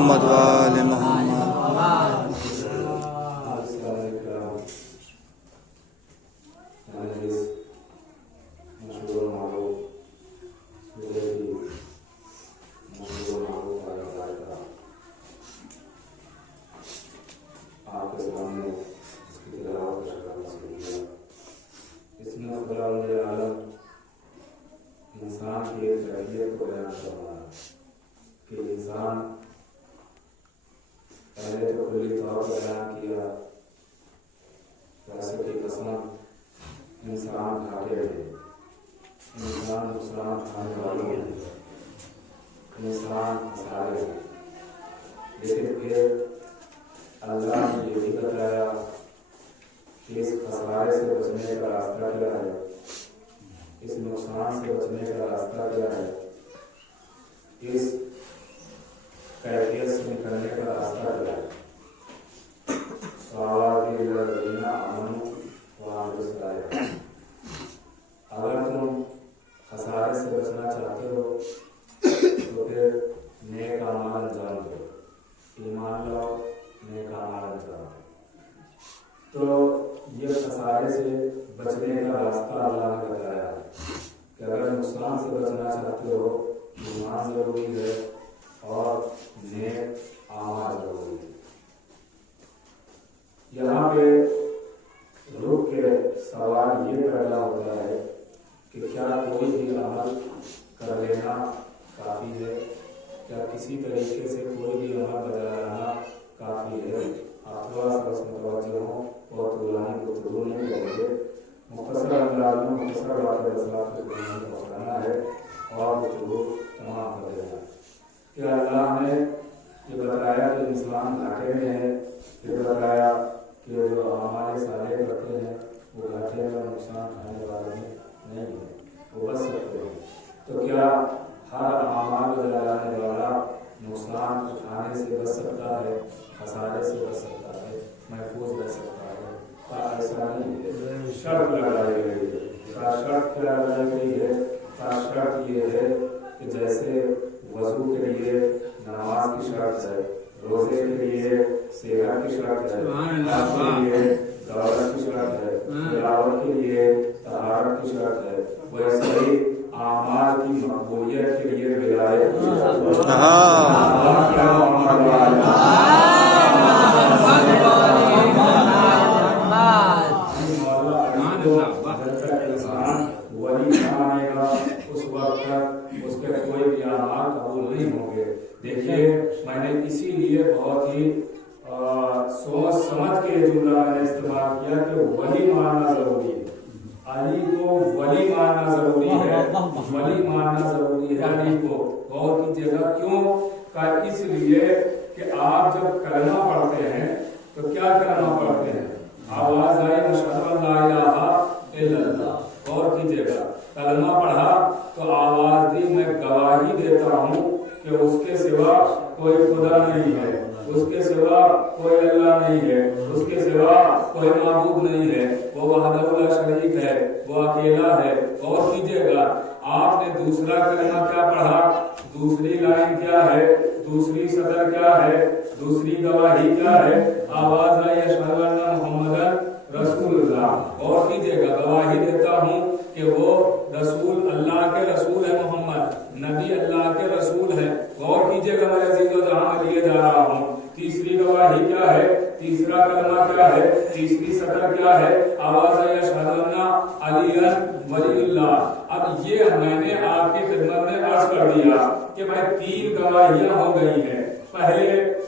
محمد و آل محمد. انسان کی تربیت کو بیان کرنا کہ انسان پہلے تو کلی طور پر بیان کیا ویسے کہ قسم انسان گھاٹے ہیں، انسان نقصان کھانے والے ہیں، انسان خسارے ہیں، لیکن پھر اللہ نے یہ بھی بتایا کہ اس خسارے سے بچنے کا راستہ کیا ہے، اس نقصان سے بچنے کا راستہ کیا ہے، اس کیفیت سے نکلنے کا راستہ کیا ہے. اگر تم خسارے سے بچنا چاہتے ہو تو پھر نیک اعمال انجام دو، ایمان لاؤ، نیک اعمال انجام دو. تو یہ خسارے سے بچنے کا راستہ اللہ نے بتایا ہے کہ اگر نقصان سے بچنا چاہتے ہو ایمان ضروری ہے اور نیک اعمال ضروری ہے. یہاں پہ رک کے سوال یہ پیدا ہوتا ہے کہ کیا کوئی بھی عمل کر لینا کافی ہے، کیا کسی طریقے سے کوئی بھی عمل بجا لانا کافی ہے. آپ تھوڑا سا اس متوجہ ہوں اور طولانی گفتگو نہیں کریں گے، مختصر انداز میں مختصر باتیں وضاحت پہنچانا ہے اور گفتگو تمام کر دینا. کہ اللہ نے یہ بتایا کہ انسان گھاٹے میں ہے، یہ بتایا کہ جو ہمارے صالح کرتے ہیں وہ گھاٹے میں نقصان کھانے والے نہیں ہیں، وہ بچ سکتے ہیں. تو کیا ہر اعمال کو جلانے والا نقصان اٹھانے سے بچ سکتا ہے، خسارے سے بچ سکتا ہے، محفوظ رہ سکتا ہے؟ ایسا نہیں ہے. شرط لگائی گئی ہے. شرط کیا لگائی گئی ہے؟ شرط یہ ہے کہ جیسے وضو کے لیے نماز کی شرط ہے، روزے کے لیے صحت کی شرط ہے، حج کے لیے دولت کی شرط ہے، تلاوت کے لیے طہارت کی شرط ہے، ویسے ہی اعمال کی مقبولیت کے لیے ولایت کی شرط دیکھیے میں نے اسی لیے بہت ہی سوچ سمجھ کے جملہ میں نے استعمال کیا کہ ولی ماننا ضروری ہے. علی کو ولی ماننا ضروری ہے، ولی ماننا ضروری ہے علی کو. غور کیجیے گا کیوں کہ اس لیے کہ آپ جب کلمہ پڑھتے ہیں تو کیا کلمہ پڑھتے ہیں؟ آواز آئی اشہد ان لا الہ الا اللہ. غور کیجیے گا کلمہ پڑھا تو آواز دی میں گواہی دیتا ہوں کہ اس کے سوا کوئی خدا نہیں ہے، اس کے سوا کوئی اللہ نہیں ہے، اس کے سوا کوئی معبود نہیں ہے، وہ وحدہ لا شریک ہے، وہ اکیلا ہے. اور کیجیے گا آپ نے دوسرا کلمہ کیا پڑھا، دوسری لائن کیا ہے، دوسری سطر کیا ہے، دوسری گواہی کیا ہے؟ آواز آئی اشہد ان محمد رسول اللہ. اور کیجیے گا گواہی دیتا ہوں کہ وہ رسول اللہ کے رسول ہے، محمد نبی اللہ کے رسول ہے. غور کیجیے گا میرے عزیزو جہاں میں لیے جا رہا ہوں. تیسری گواہی کیا ہے، تیسرا کلمہ کیا ہے، تیسری سطر کیا ہے؟ آواز ہے اشہد ان علی ولی اللہ. اب یہ میں نے آپ کی خدمت میں عرض کر دیا کہ بھائی تین گواہیاں ہو گئی ہیں. پہلے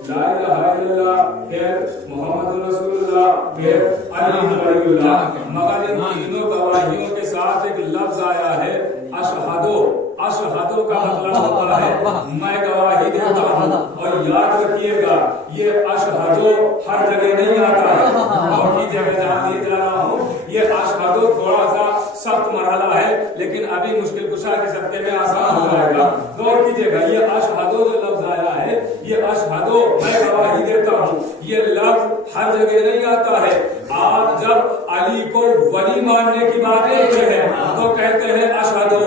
لا الہ الا اللہ، پھر محمد رسول اللہ، پھر علی ولی اللہ. مگر ان تینوں گواہیوں کے ساتھ ایک لفظ آیا ہے اشہدو. اشہدو کا مطلب ہوتا ہے میں گواہی دیتا ہوں. اور یاد رکھیے گا یہ اشہدو ہر جگہ نہیں آتا ہے. اور کی جگہ جہاں دے جا رہا ہوں یہ اشہدو تھوڑا سا سخت مرحلہ ہے، لیکن ابھی مشکل کشا کے صدقے میں آسان ہو جائے گا. غور کیجیے گا یہ اشہدو جو لفظ آیا ہے، یہ اشہدو میں گواہی دیتا ہوں، یہ لفظ ہر جگہ نہیں آتا ہے. آپ جب علی کو ولی ماننے کی بات کرتے ہیں تو کہتے ہیں اشہدو.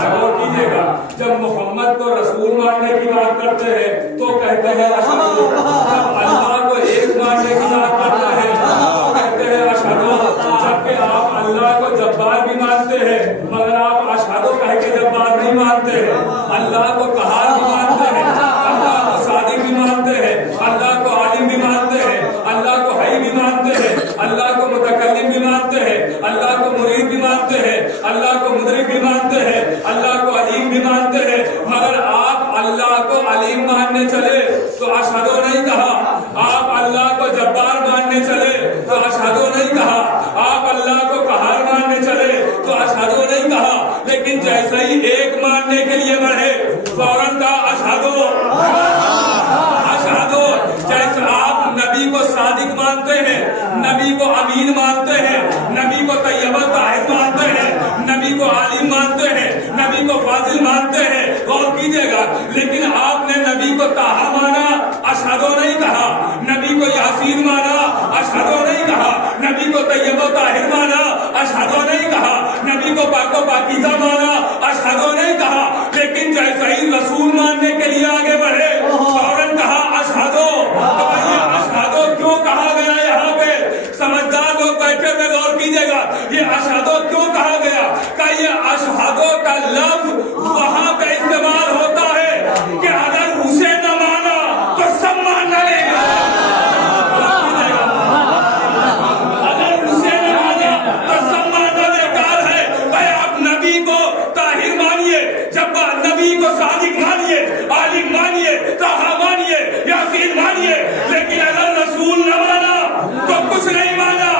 غور کیجیے گا, جب محمد کو رسول ماننے کی بات کرتے ہیں تو کہتے ہیں اشہدو. جب اللہ کو ایک ماننے کی بات کرتے ہیں تو کہتے ہیں اشہدو. جبکہ آپ اللہ کو جبار بھی مانتے ہیں مگر آپ اشہدو کہہ کے جبار نہیں مانتے ہیں. اللہ کو قہار بھی مانتے ہیں, اللہ کو صادق بھی مانتے ہیں, اللہ کو عالم بھی مانتے ہیں, اللہ کو حی بھی مانتے ہیں, اللہ کو متکلم بھی مانتے ہیں, اللہ کو مرید بھی مانتے ہیں, اللہ کو مدرک بھی مانتے ہیں, اللہ کو علیم بھی مانتے ہیں. مگر آپ اللہ کو علیم ماننے چلے تو اشہدو نہیں کہا. آپ اللہ کو جبار ماننے چلے تو اشہدو نہیں کہا. آپ اللہ کو قہار ماننے چلے تو اشہدو نہیں کہا. لیکن جیسے ہی ایک ماننے کے لیے بڑھے فوراً کہا اشہدو. اشہدو. جیسے آپ نبی کو صادق مانتے ہیں, نبی کو امین مانتے ہیں, نبی کو طیب طاہر مانتے ہیں, نبی کو عالم مانتے ہیں, نبی کو فاضل مانتے ہیں. غور کیجیے گا, لیکن آپ نے نبی کو طٰہٰ مانا اشہدو نہیں کہا, نبی کو یاسین مانا اشہدو نہیں کہا, نبی کو طیب و طاہر مانا اشہدو نہیں کہا, نبی کو پاک و پاکیزہ مانا اشہدو نہیں کہا. لیکن جیسے ہی رسول ماننے کے لیے آگے بڑھے فوراً کہا اشہدو. یہ اشہدو کیوں کہا گیا یہاں پہ؟ سمجھدار لوگ بیٹھے ہوئے غور کیجیے گا, یہ اشہدو کیوں کہا گیا؟ کہ یہ اشہدو کا لفظ وہاں پہ استعمال ہوتا ہے کہ اگر اسے نہ مانا تو سب ماننا لے گا. اگر اسے نہ مانا تو سب ماننا بیکار ہے. بھائی آپ نبی کو طاہر مانیے, جب نبی کو صادق مانیے, عالم مانیے, طٰہٰ مانیے, یاسین مانیے, لیکن اگر رسول نہ مانا تو کچھ نہیں مانا.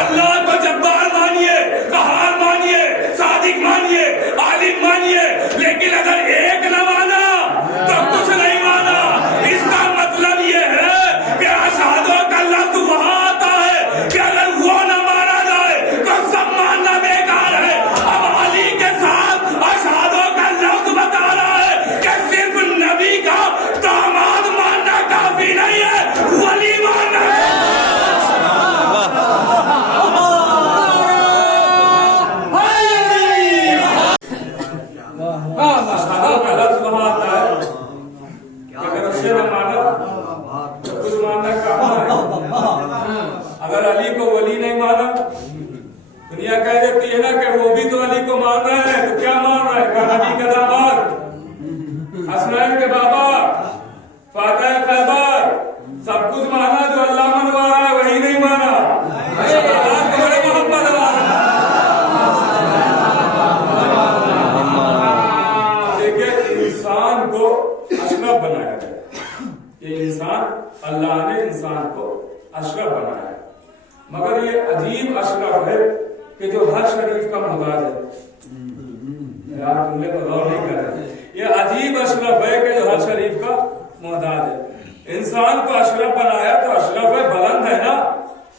اللہ کو جبار مانیے, قہار مانیے, صادق مانیے, عالم مانیے, لیکن اگر ایک نہ مانا تو کچھ نہیں مانا. اس کا مطلب یہ ہے کہ اشہدو کا لفظ وہاں آتا ہے کہ اگر وہ نہ مانا جائے تو سب ماننا بیکار ہے. اب علی کے ساتھ اشہدو کا لفظ بتا رہا ہے کہ صرف نبی کا داماد ماننا کافی نہیں ہے, ولی ماننا ہے. اشہدو کا لفظ وہاں آتا ہے کہ اگر اسے نہ مانا تو کچھ ماننا کہاں ہے. اگر علی کو ولی نہیں مانا, دنیا کہہ دیتی ہے نا کہ وہ بھی تو علی کو مان رہا ہے, تو کیا مان رہا ہے؟ کہ نبی کا داماد, حسنین کے بابا, فاتح خیبر, سب کچھ مانا, جو اللہ منوا رہا ہے وہی نہیں مانا. اللہ کے بڑے محمد انسان کو اشرف بنایا گیا. یہ انسان, اللہ نے انسان کو اشرف بنایا, مگر یہ عجیب اشرف ہے کہ جو ہر شریف کا محتاج ہے. یار تم نے تو غور نہیں کر رہے. یہ عجیب اشرف ہے کہ جو ہر شریف کا محتاج ہے. انسان کو اشرف بنایا تو اشرف ہے, بلند ہے نا.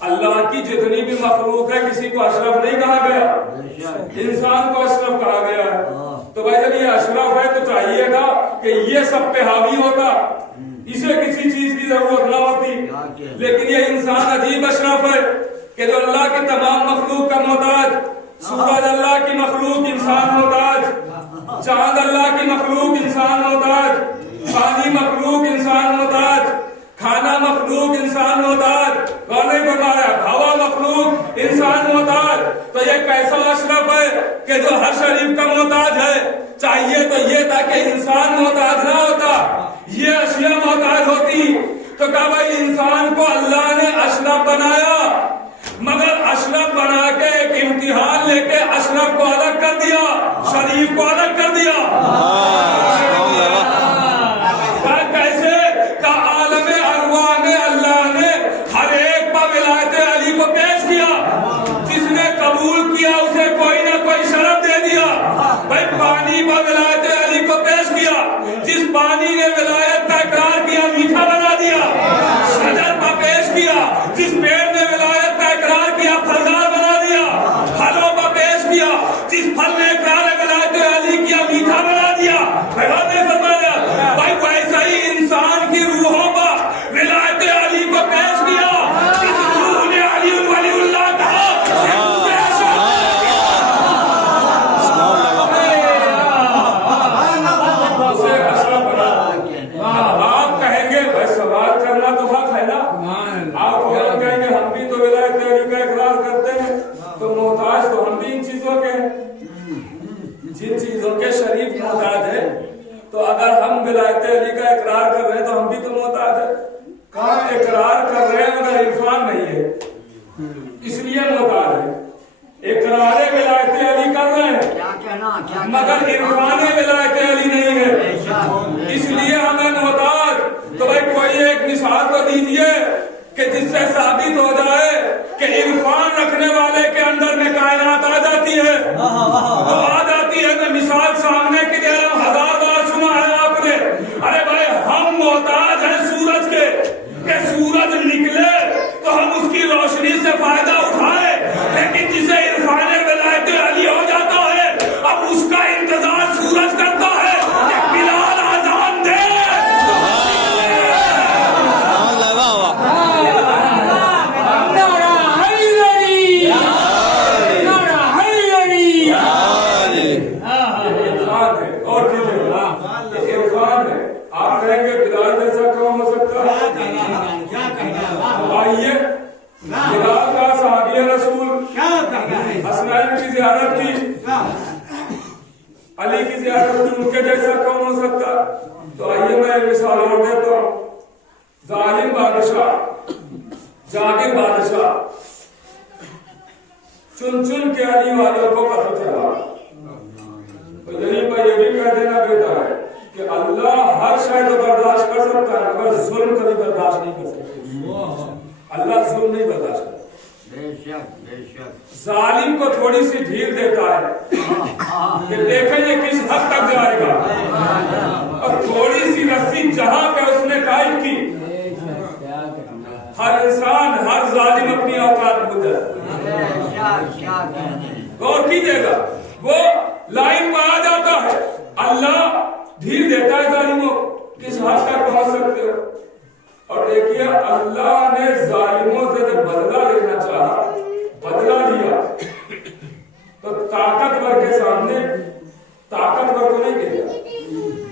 اللہ کی جتنی بھی مخلوق ہے کسی کو اشرف نہیں کہا گیا, انسان کو اشرف کہا گیا ہے. تو بھائی جب یہ اشرف ہے تو چاہیے تھا کہ یہ سب پہ حاوی ہوتا, اسے کسی چیز کی ضرورت نہ ہوتی. لیکن یہ انسان عجیب اشرف ہے کہ جو اللہ کی تمام مخلوق کا محتاج. سورج اللہ کی مخلوق, انسان محتاج. چاند اللہ کی مخلوق, انسان محتاج. پانی مخلوق, انسان محتاج. کھانا مخلوق, انسان محتاج. نہیں فرمایا ہوا مخلوق, انسان محتاج. تو یہ کیسا اشرف ہے کہ جو ہر شریف کا محتاج ہے. چاہیے تو یہ تھا کہ انسان محتاج نہ ہوتا, یہ اشیاء محتاج ہوتی. تو کہا بھائی انسان کو اللہ نے اشرف بنایا, مگر اشرف بنا کے ایک امتحان لے کے اشرف کو الگ کر دیا, شریف کو الگ کر دیا. کیسے؟ کہ عالم ارواح میں اللہ نے ہر ایک پر ولایت علی کو پیش کیا. جس نے قبول کیا اسے کوئی نہ کوئی شرف دے دیا. بھائی پانی پر ولایت علی کو پیش کیا, جس پانی نے ولایت کا اقرار کیا میٹھا بنا دیا. شجر پر پیش کیا, جس پیڑ نے ولایت کا اقرار کیا پھلدار بنا دیا. پھلوں پر پیش کیا, جس پھل نے اقرار ولایت علی کیا میٹھا بنا دیا. کہا اقرار کر رہے ہیں مگر عرفان نہیں ہے، اس لیے محتاج ہے. اقرار ولایت علی کر رہے ہیں مگر عرفان ولایت علی نہیں ہے، اس لیے ہمیں محتاج. تو بھائی کوئی ایک مثال تو دیجئے کہ جس سے ثابت ہو جائے کہ عرفان رکھنے والے کے اندر میں کائنات آ جاتی ہے. تو آ جاتی ہے. میں مثال سامنے کی دے رہا ہوں، 1000 بار سنا ہے آپ نے. ارے بھائی ہم محتاج ہیں سورج کے کہ سورج نکلے تو ہم اس کی روشنی سے فائدہ اٹھائے، لیکن جسے عرفان ولایت علی ہو جاتا ہے اب اس کا انتظار سورج کرتا ہے کہ بلال اذان دے. آپ کہیں گے بلال جیسا کون ہو سکتا ہے؟ آئیے بلال کا صحابی رسول حسنین کی زیارت کی، علی کی زیارت کی، ان کے جیسا کون ہو سکتا؟ تو آئیے میں ایک مثال اور دیتا ہوں. ظالم بادشاہ، جابر بادشاہ چن چن کے علی والوں کو قتل کرا. تو یہیں پر یہ بھی کہہ دینا بہتر ہے کہ اللہ ہر شے کو برداشت کر سکتا ہے مگر ظلم کبھی برداشت نہیں کر سکتا. اللہ ظلم نہیں برداشت کرتا. ظالم کو تھوڑی سی ڈھیل دیتا ہے کہ دیکھیں یہ کس حد تک جائے گا، اور تھوڑی سی رسی جہاں پہ اس نے قائم کی. ہر انسان، ہر ظالم اپنی اوقات بھول جائے. غور کیجیے گا، وہ لائن پہ آ جاتا ہے، اللہ ڈھیل دیتا ہے ظالموں کس حد تک پہنچ سکتے ہو. اور دیکھیے اللہ نے ظالموں سے جب بدلہ لینا چاہا، بدلہ لیا تو طاقتور کے سامنے طاقتور کو نہیں بھیجا،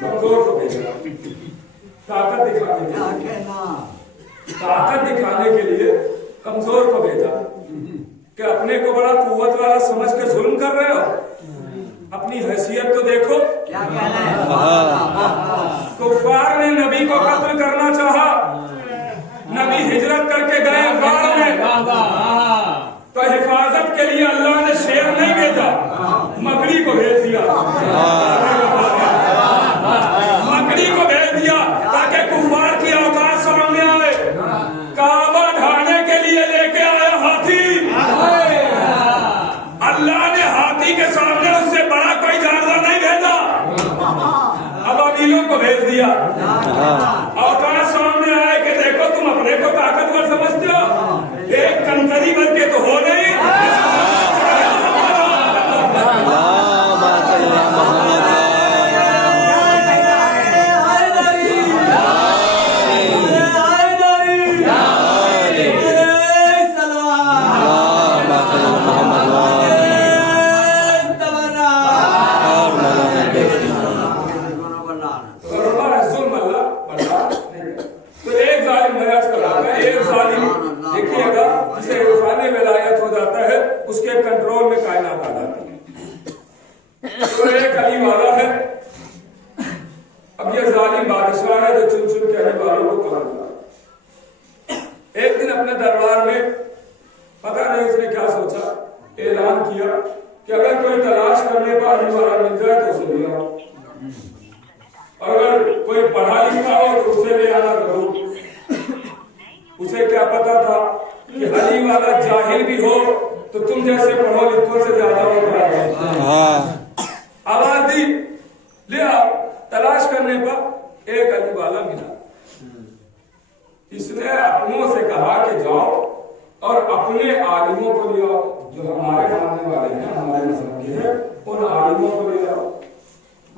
کمزور کو بھیجا. طاقت دکھانے کے لیے کمزور کو بھیجا کہ اپنے کو بڑا قوت والا سمجھ کے ظلم کر رہے ہو، اپنی حیثیت تو دیکھو. کفار نے نبی کو قتل کرنا چاہا، نبی ہجرت کر کے گئے غار میں، تو حفاظت کے لیے اللہ نے شیر نہیں بھیجا، مکڑی کو بھیج دیا. مکڑی کو بھیج دیا تاکہ کفار کی اوقات سامنے آئے. کعبہ ڈھانے کے لیے لے کے آیا ہاتھی، اللہ نے ہاتھی کے سامنے اس سے بڑا کوئی جانور نہیں بھیجا، ابابیلوں کو بھیج دیا. اوقات سامنے آئے کہ دیکھو تم اپنے کو طاقتور سمجھتے ہو، ایک کنکری بن کے تو ہو نہیں. اس کے کنٹرول میں کائنات آ جاتی ہے. تو ایک علی والا ہے. اب یہ ظالم بادشاہ ہے جو چن چن کے علی والوں کو قتل کرا. ایک دن اپنے دربار میں پتہ نہیں اس نے کیا سوچا، اعلان کیا کہ اگر کوئی تلاش کرنے کا علی والا مل جائے تو اسے لے آؤ، اور اگر کوئی پڑھا لکھا ہو تو اسے لے آنا ضرور. اسے کیا پتا تھا کہ علی والا جاہل بھی ہو تو تم جیسے پڑھو لکھو سے زیادہ ہو رہا. آواز دی، لے آؤ. تلاش کرنے پر ایک علی والا ملا. اس نے اپنوں سے کہا کہ جاؤ اور اپنے عالموں کو لے آؤ جو ہمارے ماننے والے ہیں، ہمارے مذہب کے ہیں، ان عالموں کو لے آؤ.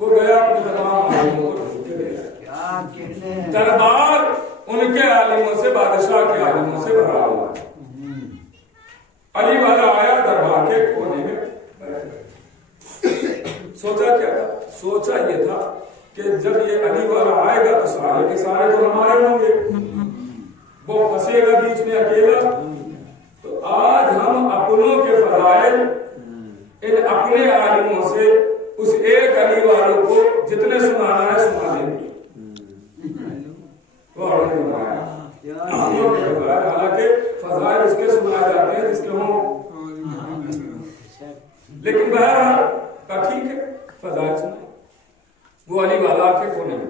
وہ گیا اپنے تمام عالموں کو ڈھونڈ کے لے آیا. دربار ان کے عالموں سے، بادشاہ کے عالموں سے بھرا ہوا. علی والا آیا دربار کے کونے میں. سوچا کیا تھا؟ سوچا یہ تھا کہ جب یہ علی والا آئے گا تو سارے کے سارے تو ہمارے ہوں گے، وہ پھنسے گا بیچ میں اکیلا. تو آج ہم اپنوں کے فضائل ان اپنے عالموں سے اس ایک علی والوں کو جتنے سنانا ہے سنا دیں گے. حالانکہ فضائل اس کے سنائے جاتے ہیں جس کے ہوں، لیکن بہرحال کا ٹھیک ہے فضائل سنائے، وہ علی والا کے کونے میں۔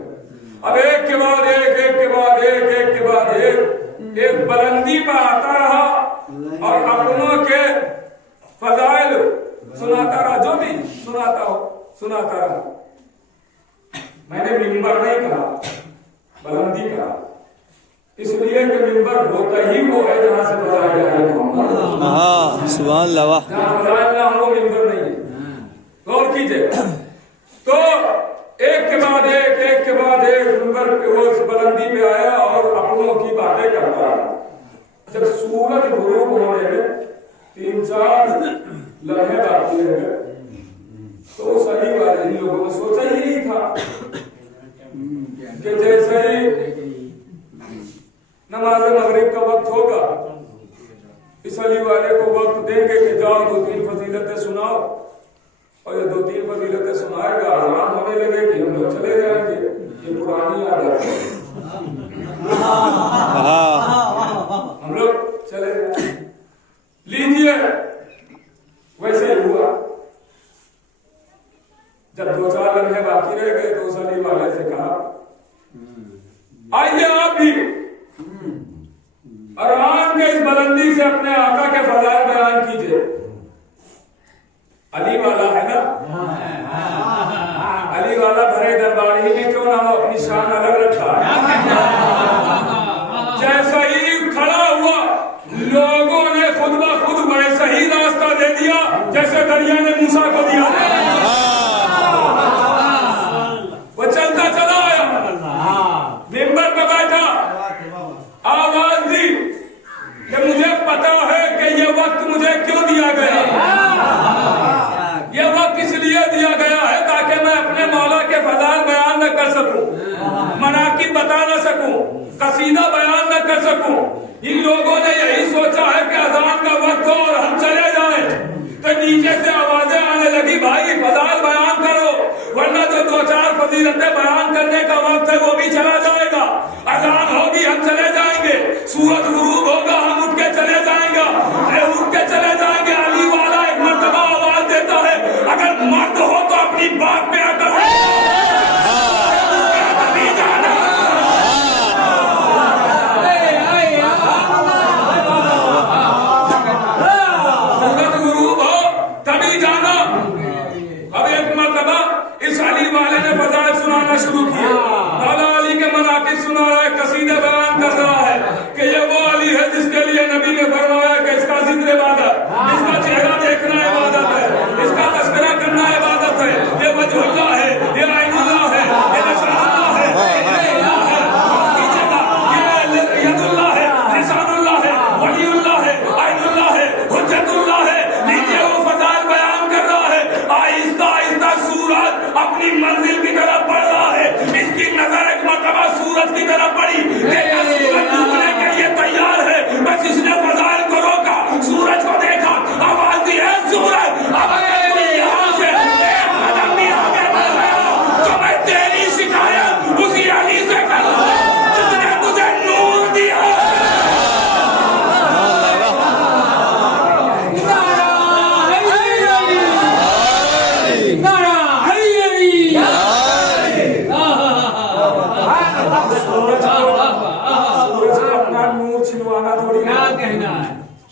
اب ایک کے بعد ایک، ایک کے بعد ایک، ایک کے بعد ایک بلندی پہ آتا رہا اور اپنوں کے فضائل سناتا رہا، جو بھی سناتا رہا۔ میں نے منبر نہیں کہا، بلندی کہا، اس لیے کہ منبر ہوتا ہی وہ ہے جہاں سے فضائل جا رہے ہیں۔ سبحان اللہ، جہاں فضائل نہ ہو وہ منبر نہیں ہے۔ غور کیجئے، تو ایک کے بعد ایک، ایک کے بعد ایک منبر پہ وہ بلندی پہ آیا اور اپنوں کی باتیں کرتا رہا۔ جب سورج غروب ہونے میں 3-4 لمحے باقی رہ تو صحیح والے ہی لوگوں نے سوچا ہی نہیں تھا کہ جیسے ہی نماز مغرب کا وقت ہوگا اس علی والے کو وقت دیں گے کہ جاؤ 2-3 فضیلتیں سناؤ، اور یہ 2-3 فضیلتیں سنائے گا، آرام ہونے لگے کہ ہم لوگ چلے جائیں گے۔ یہ پرانی عادت ہے، ہم لوگ چلے جائیں۔ لیجیے ویسے ہی ہوا، جب 2-4 لمحے باقی رہ گئے تو اس علی والے سے کہا آئیے آپ بھی آرام کے اس بلندی سے اپنے آقا کے فضائل بیان کیجئے۔ علی والا ہے نا، علی والا بھرے دربار ہی میں کیوں نہ ہو، اپنی شان الگ رکھا ہے۔ جیسا ہی کھڑا ہوا لوگوں نے خود بخود ویسا ہی راستہ دے دیا جیسے دریا نے موسیٰ کو دیا۔ وہ چلتا چلا آیا، منبر پہ بیٹھا، آواز دی کہ مجھے پتا ہے کہ یہ وقت مجھے کیوں دیا گیا، یہ وقت اس لیے دیا گیا ہے تاکہ میں اپنے مولا کے فضائل بیان نہ کر سکوں، مناقب بتا نہ سکوں، قصیدہ بیان نہ کر سکوں۔ ان لوگوں نے یہی سوچا ہے کہ اذان کا وقت ہو اور ہم چلے جائیں، تو نیچے سے آوازیں آنے لگی بھائی فضائل بیان کرو، ورنہ جو 2-4 فضیلتیں بیان کرنے کا وقت ہے وہ بھی چلا جائے گا۔ اذان ہوگی ہم چلے جائیں گے، سورج غروب ہوگا ہم اٹھ کے چلے جائیں گے، اٹھ کے چلے جائیں گے۔ علی والا ایک مرتبہ آواز دیتا ہے اگر مرد ہو تو اپنی بات پہ آتا ہے، شروع کیے۔ مولا علی کے مناقب سنا رہا ہے، قصیدے بیان کر رہا ہے کہ یہ وہ علی ہے جس کے لیے نبی نے فرمایا کہ اس کا ذکر عبادت، اس کا چہرہ دیکھنا عبادت ہے، اس کا تذکرہ کرنا عبادت ہے، یہ وجہ اللہ ہے، یہ عین اللہ ہے، یہ نصر اللہ ہے، یہ اللہ ہے، یہ ید اللہ ہے، لسان اللہ ہے، ولی اللہ ہے، عین اللہ ہے، حجت اللہ ہے۔ لیجیے وہ فضائل بیان کر رہا ہے، آہستہ آہستہ سورج اپنی منزل کی طرف بڑھ رہا ہے۔ اس کی نظر ایک مرتبہ سورج کی طرف پڑی، دیکھا سورج ڈوبنے کے لیے تیار ہے، بس اس نے فضائل کو روکا، سورج کو دیکھا، آواز دی ہے سورج اب اگر کوئی یہاں سے ایک قدم بھی آگے بڑھ گیا تو میں تیری شکایت اسی علی سے کروں جس نے تجھے نور دیا۔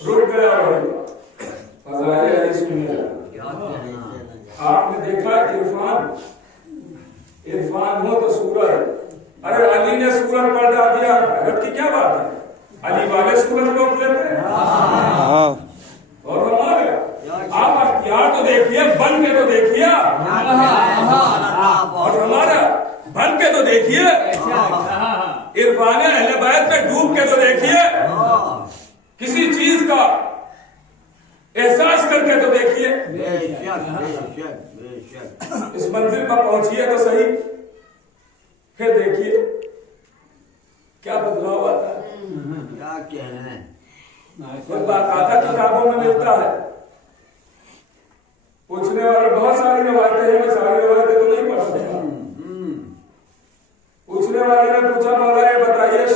رک گیا فضائل علی سننے لگا۔ آپ نے دیکھا عرفان ہو تو سورج، ارے علی نے سورج پلٹا دیا، حیرت کی کیا بات ہے؟ علی والے سورج روک لیتے ہیں اور فرما گیا آپ اختیار تو دیکھیے، بن کے تو دیکھیے، اور ہمارا بن کے تو دیکھیے، عرفان اہل بیت پہ ڈوب کے تو دیکھیے، کسی چیز کا احساس کر کے تو دیکھیے۔ اس منزل پر پہنچیے تو صحیح، پھر دیکھیے کیا بدلاؤ آتا ہے۔ کوئی باقاعدہ کتابوں میں ملتا ہے، پوچھنے والے بہت ساری روایتیں ہیں، میں ساری روایتیں تو نہیں پڑھ سکتا۔ پوچھنے والے نے پوچھا مولا یہ بتائیے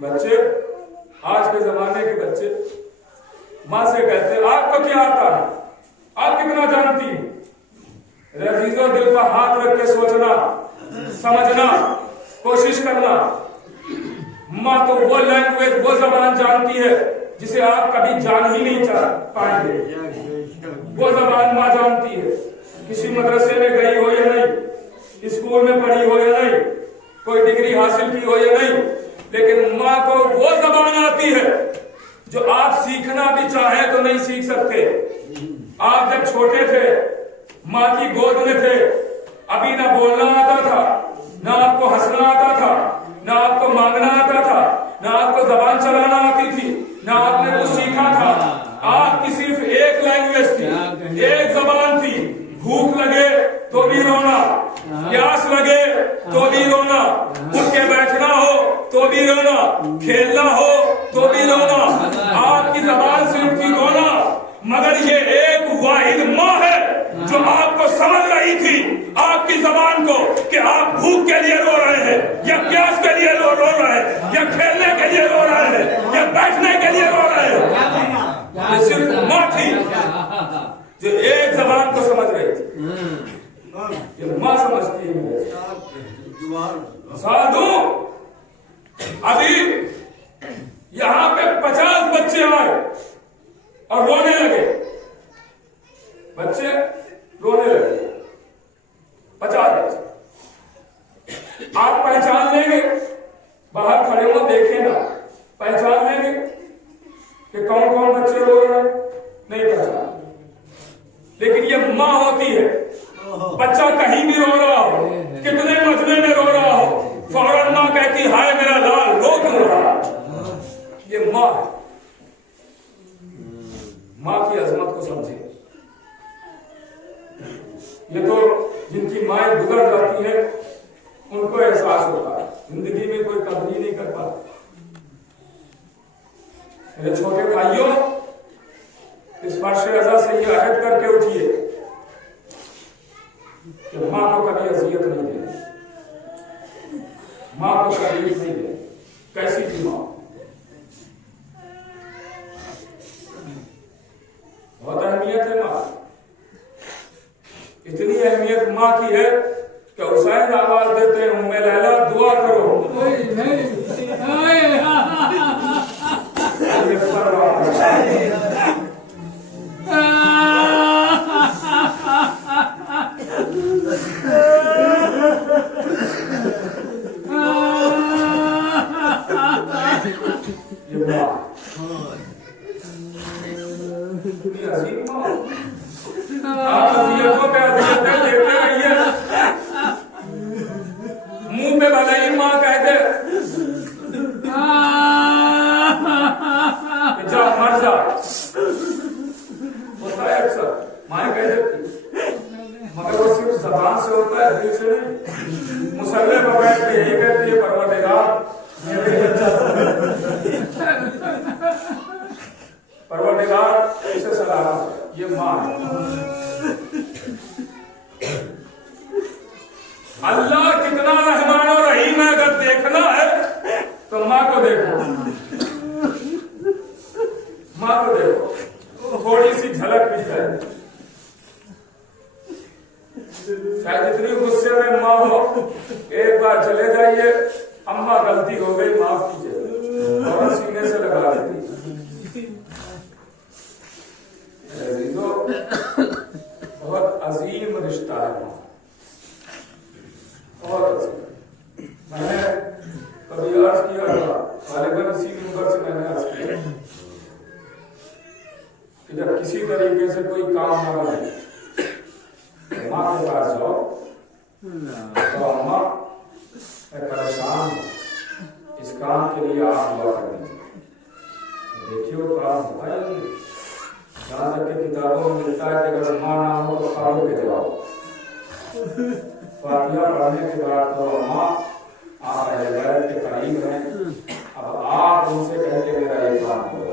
بچے آج کے زمانے کے بچے ماں سے کہتے ہیں آپ کو کیا آتا ہے, آپ کتنا جانتی ہیں. عزیزوں دل پر ہاتھ رکھ کے سوچنا, سمجھنا, کوشش کرنا. ماں تو وہ لینگویج, وہ زبان جانتی ہے جسے آپ کبھی جان ہی نہیں پائیں گے. وہ زبان ماں جانتی ہے. کسی مدرسے میں گئی ہو یا نہیں, اسکول میں پڑھی ہو یا نہیں, کوئی ڈگری حاصل کی ہو یا نہیں, لیکن ماں کو وہ زبان آتی ہے جو آپ سیکھنا بھی چاہیں تو نہیں سیکھ سکتے. آپ جب چھوٹے تھے, ماں کی گود میں تھے, ابھی نہ بولنا آتا تھا, نہ آپ کو ہنسنا آتا تھا, نہ آپ کو مانگنا آتا تھا, نہ آپ کو زبان چلانا آتی تھی, نہ آپ نے کچھ سیکھا تھا. آپ کی صرف ایک لینگویج تھی, ایک زبان تھی. بھوک لگے تو بھی رونا, پیاس لگے تو بھی رونا, اٹھ کے بیٹھنا ہو تو بھی رونا, کھیلنا ہو تو بھی رونا. آپ کی زبان صرف تھی رونا, مگر یہ ایک واحد ماں ہے جو آپ کو سمجھ رہی تھی آپ کی زبان کو, کہ آپ بھوک کے لیے رو رہے ہیں, یا پیاس کے لیے رو رہے ہیں, یا کھیلنے کے لیے رو رہے ہیں, یا بیٹھنے کے لیے رو رہے ہیں. یہ صرف ماں تھی جو ایک زبان کو سمجھ رہی تھی. یہ ماں سمجھتی ہے. سادھو ابھی یہاں پہ 50 بچے آئے اور رونے لگے. بچے رونے لگے, 50 بچے. آپ پہچان لیں گے, باہر کھڑے ہو دیکھیں نا, پہچان لیں گے کہ کون کون بچے رو رہے ہیں؟ نہیں پہچان. لیکن یہ ماں ہوتی ہے. بچہ کہیں بھی رو رہا ہو, کتنے مجمے میں رو رہا ہو, فوراً ماں کہتی ہائے میرا لال رو کیوں رہا. یہ ماں ہے. ماں کی عظمت کو سمجھے. یہ تو جن کی مائیں گزر جاتی ہیں ان کو احساس ہوتا ہے, زندگی میں کوئی قدر ہی نہیں کر پاتا. میرے چھوٹے بھائیوں, اس فرش رضا سے یہ عہد کر کے اٹھیے کہ ماں کو کبھی اذیت نہیں دے, ماں کو تکلیف نہیں دے. کیسی تھی ماں؟ بہت اہمیت ہے ماں. اتنی اہمیت ماں کی ہے کہ حسین آواز دیتے ہیں ام لیلا دعا کرو. منہ پہ بھلے ہی ماں کہہ دے جا مر جا, ہوتا ہے اکثر مائیں کہہ دیتی, مگر وہ صرف زبان سے ہوتا ہے, دل سے نہیں. مسلح پر بیٹھ کے یہی کہتی ہے پروردگار پروردگار اسے سلام. یہ ماں ہے. اللہ کتنا رحمان و رحیم ہے, اگر دیکھنا ہے تو ماں کو دیکھو. ماں کو دیکھو, تھوڑی سی جھلک بھی جائے. شاید اتنی غصے میں ماں ہو, ایک بار چلے جائیے, اماں غلطی ہو گئی معاف کیجیے, اور سینے سے لگا دیتی. بہت عظیم رشتہ ہے ماں, بہت عظیم. میں نے کبھی عرض کیا تھا, غالباً اسی منبر سے میں نے عرض کیا کہ جب کسی طریقے سے کوئی کام نہ بنے, ماں کے پاس جاؤ تو اماں میں پریشان ہوں, اس کام کے لیے آپ دعا کر دیجیے. دیکھیے وہ کام ہوتا ہے نہیں. جہاں تک کہ کتابوں میں ملتا ہے کہ اگر ماں نہ ہو تو خوابوں کے جواب. فاتحہ پڑھنے کے بعد تو ماں آپ اہل بیت کے قریب ہیں, اب آپ ان سے کہہ کے میرا یہ کام کرو.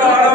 12